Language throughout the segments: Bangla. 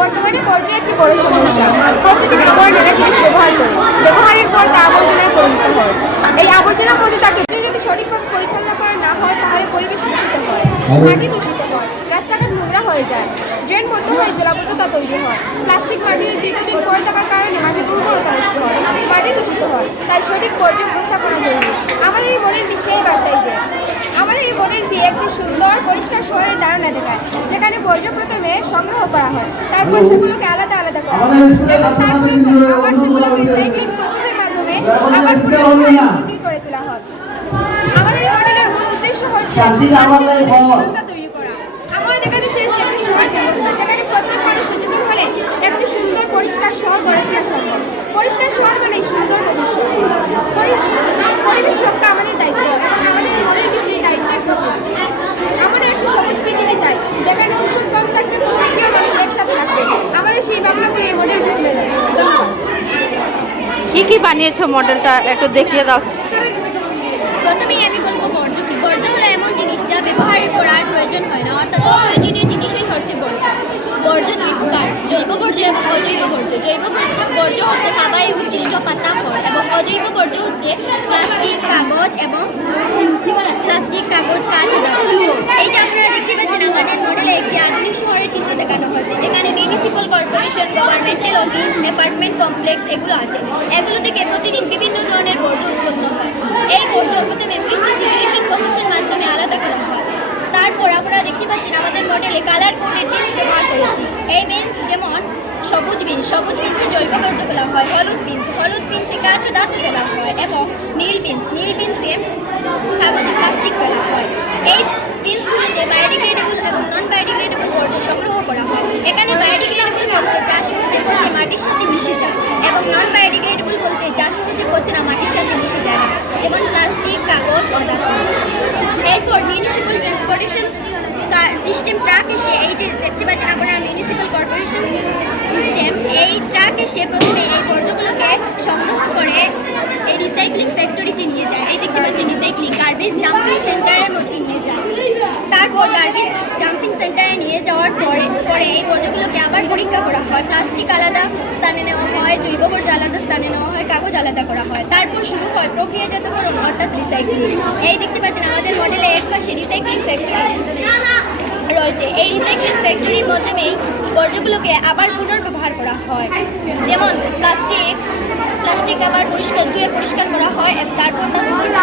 বর্তমানে বর্জ্য একটি বড় সমস্যা। প্রতিদিন আমরা নানা জিনিস ব্যবহার করি, ব্যবহারের পর তা আবর্জনায় পরিণত হয়। এই আবর্জনা পথে তাকে যদি সঠিকভাবে পরিচালনা করা না হয় তাহলে পরিবেশ দূষিত হয়, মাটি দূষিত হয়, রাস্তাঘাট নোংরা হয়ে যায়, ড্রেন বন্ধ হয়ে জলাবদ্ধতা তৈরি হয়। প্লাস্টিক মাটি দীর্ঘদিন পড়ে থাকার কারণে মাটির উর্বরতা নষ্ট হয়, মাটি দূষিত হয়। তাই সঠিক বর্জ্য ব্যবস্থাপনা জরুরি। আমাদের এই মডেলটি সেই বার্তাই দেয়। আমাদের এই মডেলটি একটি সুন্দর পরিষ্কার শহরের ধারণা দেখায়, যেখানে বর্জ্য প্রথমে সংগ্রহ করা হয়, তারপর সেগুলোকে আলাদা আলাদা করা হয় এবং তারপরে আবার সেগুলোকে রিসাইক্লিং প্রসেসের মাধ্যমে আবার পুনরুপযোগী করে তোলা হয়। আমাদের এই মডেলের মূল উদ্দেশ্য হচ্ছে সচেতনতা তৈরি করা। আমরা দেখাতে চেয়েছি একটি সমাজ ব্যবস্থা যেখানে প্রত্যেক মানুষ সচেতন হলে একটি সুন্দর পরিষ্কার শহর গড়ে তোলা সম্ভব। পরিষ্কার শহর মানেই সুন্দর ভবিষ্যৎ। পরিবেশ রক্ষা আমাদের দায়িত্ব এবং আমাদের এই মডেলটি সেই দায়িত্বের প্রতীক। আমরা একটি সবুজ পৃথিবী চাই যেখানে দূষণ কম থাকবে, প্রকৃতিও মানুষ একসাথে থাকবে। আমাদের সেই ভাবনাকে এই মডেলটি তুলে দেবে। কি বানিয়েছো মডেলটা একটু দেখিয়ে দাও। প্রথমেই আমি বলবো বর্জ্য কি। বর্জ্য হলো এমন জিনিস যা ব্যবহারের পর আর প্রয়োজন হয় না, অর্থাৎ অপ্রয়োজনীয় জিনিসই হচ্ছে বর্জ্য। বর্জ্য দুই প্রকার, জৈব বর্জ্য এবং অজৈব বর্জ্য। জৈব বর্জ্য হচ্ছে খাবারের উচ্ছিষ্ট পাতা, ফল, এবং অজৈব বর্জ্য হচ্ছে প্লাস্টিক, কাগজ, কাঁচ। এই যে আপনারা দেখতে পাচ্ছেন আমাদের মডেলে একটি আধুনিক শহরের চিত্র দেখানো হচ্ছে, যেখানে municipal corporation, governmental office, apartment complex এগুলো আছে। এগুলো থেকে প্রতিদিন বিভিন্ন ধরনের বর্জ্য উৎপন্ন হয়। এই বর্জ্য প্রথমে ওয়েস্ট সিগ্রেগেশন প্রসেসের মাধ্যমে আলাদা করা হয়। তারপর আপনারা দেখতে পাচ্ছেন আমাদের মডেলে কালার কোডেড বিনস ব্যবহার করেছি। এই বিনস যেমন সবুজ বিনসে জৈব বর্জ্য ফেলা হয়, হলুদ বিনসে কাঁচ ও ধাতু ফেলা হয়, এবং নীল বিনসে কাগজে প্লাস্টিক ফেলা হয়। এই বিনসগুলোতে বায়োডিগ্রেডেবল এবং নন বায়োডিগ্রেডেবল বর্জ্য সংগ্রহ করা হয়। এখানে বায়োডিগ্রেডেবল বলতে যা সহজে পচে মাটির সাথে মিশে যায়, এবং নন বায়োডিগ্রেডেবল বলতে যা সহজে পচে না মাটির সাথে মিশে যায় না, যেমন প্লাস্টিক, কাগজ ও ধাতু। এরপর মিউনিসিপ্যাল ট্রান্সপোর্টেশন সিস্টেম ট্রাক এসে, এই যে দেখতে পাচ্ছেন আপনারা মিউনিসিপ্যাল কর্পোরেশন সিস্টেম, এই ট্রাক এসে প্রথমে এই বর্জ্যগুলোকে সংগ্রহ করে এই রিসাইক্লিং ফ্যাক্টরিতে নিয়ে যায়। এই দেখতে পাচ্ছেন রিসাইক্লিং গার্বেজ ডাম্পিং সেন্টারের মধ্যে নিয়ে যায়। তারপর গার্বেজ ডাম্পিং সেন্টারে নিয়ে যাওয়ার পরে এই বর্জ্যগুলোকে আবার পরীক্ষা করা হয়। প্লাস্টিক আলাদা স্থানে নেওয়া হয়, জৈব বর্জ্য আলাদা স্থানে নেওয়া হয়, কাগজ আলাদা করা হয়। তারপর শুরু হয় প্রক্রিয়াজাতকরণ অর্থাৎ রিসাইক্লিং। এই দেখতে পাচ্ছেন আমাদের মডেলে এক পাশে রিসাইক্লিং ফ্যাক্টরি রয়েছে। এই রিসাইক্লিং ফ্যাক্টরির মাধ্যমেই বর্জ্যগুলোকে আবার পুনর্ব্যবহার করা হয়, যেমন প্লাস্টিক আবার ধুয়ে পরিষ্কার করা হয়, তারপর তা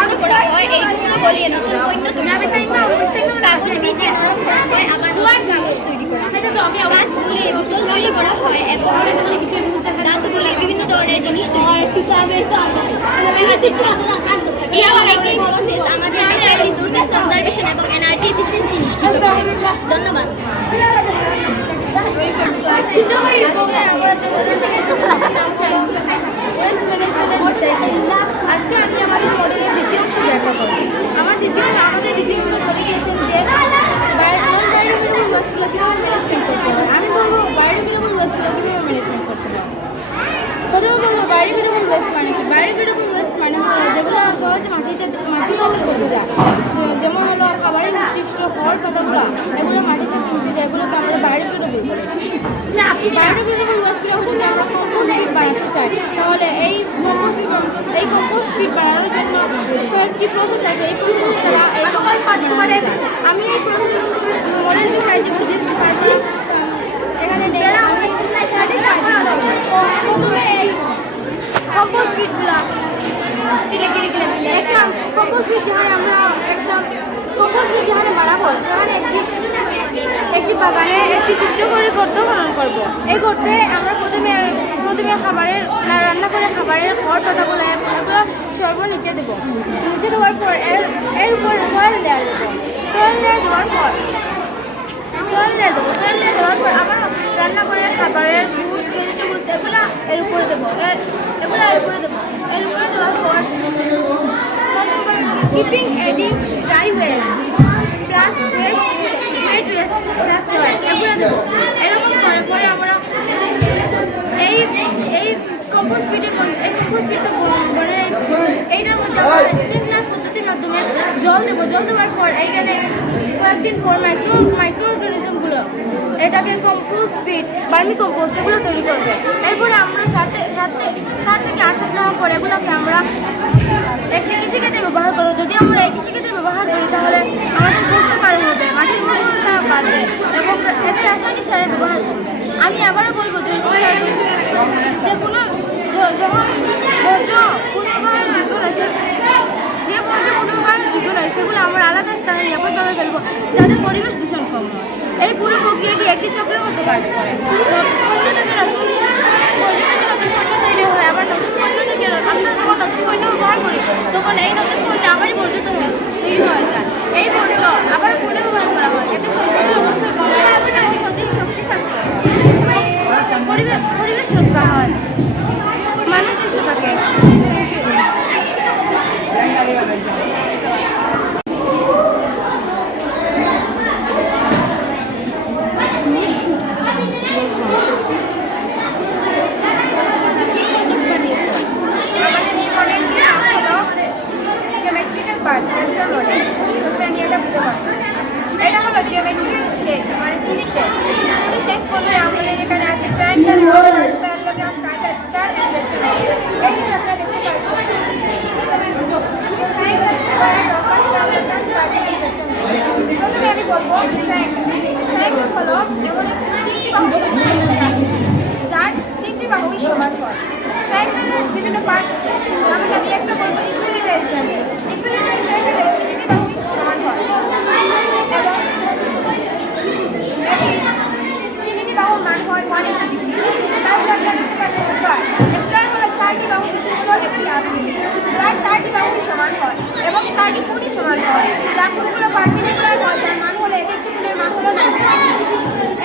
টুকরো করা হয়। এই টুকরো গলিয়ে নতুন পণ্য তৈরি করা হয়। কাগজ ভিজিয়ে নরম করা হয়, আবার নতুন কাগজ তৈরি করা হয়। কাঁচ গলিয়ে বোতল তৈরি করা হয়, এবং ধাতু গলিয়ে বিভিন্ন ধরনের জিনিস তৈরি করা হয়। এই রিসাইক্লিং প্রসেস আমাদের ন্যাচারাল রিসোর্সেস কনজারভেশন এবং এনার্জি এফিসিয়েন্সি নিশ্চিত করে। ধন্যবাদ। আজকে আমি আমাদের মডেলের দ্বিতীয় অংশ ব্যাখ্যা করব। আমাদের দ্বিতীয় অংশ বলে দিয়েছেন যে বায়োডিগ্রেডেবল ওয়েস্টগুলো কীভাবে ম্যানেজমেন্ট করতে হবে। আমি বলবো বায়োডিগ্রেডেবল ওয়েস্টগুলো কীভাবে ম্যানেজমেন্ট করতে হবে। প্রথমে বলবো বায়োডিগ্রেডেবল ওয়েস্ট মানে কি। বায়োডিগ্রেডেবল ওয়েস্ট মানে হলো যেগুলো সহজে মাটির সাথে পচে যায়, যেমন হলো খাবারের উচ্ছিষ্ট খড় পাতাগুলো, এগুলো মাটির সাথে মিশে যায়, এগুলোকে আমরা বায়োডিগ্রেডেবল বলি। বায়োডিগ্রেডেবল ওয়েস্টগুলো যদি আমরা কম্পোস্ট ফিড বানাতে চাই, তাহলে এই কম্পোস্ট ফিড বানানোর জন্য কয়েকটি প্রসেস আছে। এই প্রসেস দ্বারা এই কম্পোস্ট ফিড বানানো যায়। আমি এই প্রসেস মডেলটির সাহায্যে বুঝিয়ে দিতে পারছি। এখানে প্রথমে এই কম্পোস্ট ফিডগুলো একটা কম্পোস্ট ফিড যেখানে বানাবো, সেখানে একটি বাগানে একটি চিত্র করে গর্ত খনন করবো। এই গর্তে আমরা প্রথমে রান্না করে খাবারের খড় পাতাগুলো এগুলো সর্ব নিচে দেবো। নিচে দেওয়ার পর এর উপরে সয়েল লেয়ার দেবো। সয়েল লেয়ার দেওয়ার পর আবার রান্না করে খাবারের ফ্রুটস, ভেজিটেবলস এগুলো এর উপরে দেবো। এর উপরে দেওয়ার পর keeping adding dry West plus wait West plus soil এগুলো দেবো। এরকম করার পরে আমরা এই কম্পোস্ট ফিডটা বনে এইটার মধ্যে আমরা স্প্রিংকলার পদ্ধতির মাধ্যমে জল দেবো। জল দেওয়ার পর এইখানে কয়েকদিন পর মাইক্রো অর্গানিজমগুলো এটাকে কম্পোস্ট বিট বার্মি কম্পোস্ট এগুলো তৈরি করবে। এরপরে আমরা 4 থেকে 8 সপ্তাহ পর এগুলোকে আমরা একটি কৃষিক্ষেত্রে ব্যবহার করবো। যদি আমরা এই কৃষিক্ষেত্রে ব্যবহার করি তাহলে আমাদের ফসল ভালো হবে, মাটির উর্বরতা বাড়বে এবং এতে রাসায়নিক সারের ব্যবহার করবে। আমি আবারও বলবো যে কোনো যখন বর্জ্য পুনর্ব্যবহারের যোগ্য নয় যে বর্জ্য পুনর্ব্যবহারের যোগ্য নয় সেগুলো আমরা আলাদা স্থানে নিরাপদভাবে ফেলবো যাতে পরিবেশ দূষণ কম হয়। এই পুরো প্রক্রিয়াটি একটি চক্রের মতো কাজ করে। পণ্য থেকে নতুন পণ্য তৈরি হয়, আবার নতুন পণ্য থেকে আমরা যখন নতুন পণ্য ব্যবহার করি তখন এই নতুন পণ্য আবারই বর্জ্য তৈরি হয়ে যায়। এই বর্জ্য আবার পুনর্ব্যবহার করা হয়, এতে সম্পদের অবশ্যই কমে এবং শক্তি সাশ্রয় হয়, পরিবেশ রক্ষা হয়, মানুষ সুস্থ থাকে। আমাদের এই মডেলটি হলো জিওমেট্রিক্যাল পার্ট পেন্সিল মডেল। প্রথমে আমি এটা বুঝে পারবো। এটা হলো জিওমেট্রিক্যাল শেপস মানে 2D শেপস। 2D শেপস বলতে আমাদের এখানে আছে triangle, parallelogram, circle, star and rectangle. এই যে আপনারা দেখতে পাচ্ছেন triangle, square, parallelogram, circle and rectangle. প্রথমে আমি বলবো ট্রায়াঙ্গেল হলো এমন একটি বাহু যার 3টি বাহুই সমান হয়। ট্রায়াঙ্গেলের বিভিন্ন পার্ট আমি একটা বলবো ইকুইলেটারাল ট্রায়াঙ্গেল। ইকুইলেটারাল ট্রায়াঙ্গেলের 3টি বাহুই সমান হয় এবং 3টি বাহুর মান হয় 180 ডিগ্রি। তারপরে আমরা দেখতে পাচ্ছি স্কয়ার। স্কয়ার হলো 4টি বাহু বিশিষ্ট একটি আকৃতি যার 4টি বাহুই সমান হয় এবং 4টি কোণই সমান হয়, যার কোণগুলো পারপেন্ডিকুলার হয়, যার মান হলো এক একটি কোণের মান হলো 90 ডিগ্রি।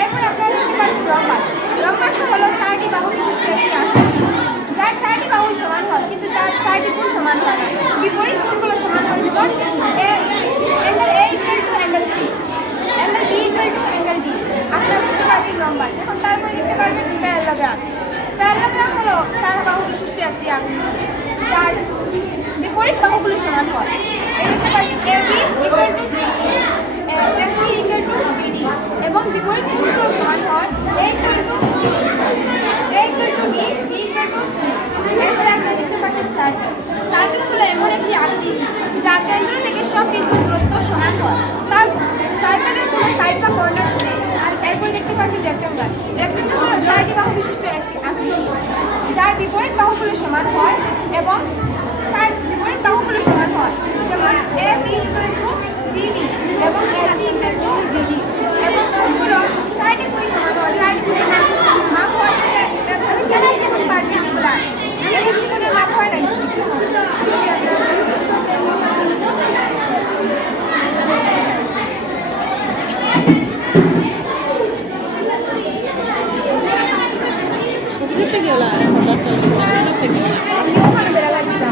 এরপর আপনারা দেখতে পাচ্ছেন রম্বাস। রম্বাস হলো 4টি বাহু বিশিষ্ট একটি আকৃতি যার 4টি বাহু সমান হয় কিন্তু তার 4টি কোণ সমান হয় না। বিপরীত কোণগুলো সমান হয় যেমন angle A = angle C, angle B = angle D। আপনারা বুঝতে পারছেন রম্বাস। এখন তারপরে দেখতে পারবেন প্যারালোগ্রাম। প্যারালোগ্রাম হলো 4 বাহু বিশিষ্ট একটি আকৃতি যার বিপরীত বাহুগুলো সমান হয়। এই দেখতে পাচ্ছেন AB = C, AC = BD এবং বিপরীত কোণগুলো সমান হয় A = B, B = C। এরপরে আপনারা দেখতে পাচ্ছেন সার্কেল। সার্কেল হলো এমন একটি আকৃতি যার কেন্দ্র থেকে সব বিন্দুর দূরত্ব সমান হয়, তার সার্কেলের কোনো সাইড বা কর্নার নেই। আর এরপর দেখতে পাচ্ছেন রেক্ট্যাঙ্গল। রেক্ট্যাঙ্গল হলো 4টি বাহু বিশিষ্ট একটি আকৃতি যার বিপরীত বাহুগুলো সমান হয় এবং 4 বিপরীত বাহুগুলো সমান হয় যেমন AB = CD এবং AC = BD এবং কোণগুলো 4টি কোণই সমান হয়। 4টি কোণের মাপ হয় পারপেন্ডিকুলার, একটি কোণের মাপ হয় 90 ডিগ্রি। গেলা আমি ওখানে বেড়া লাগছে।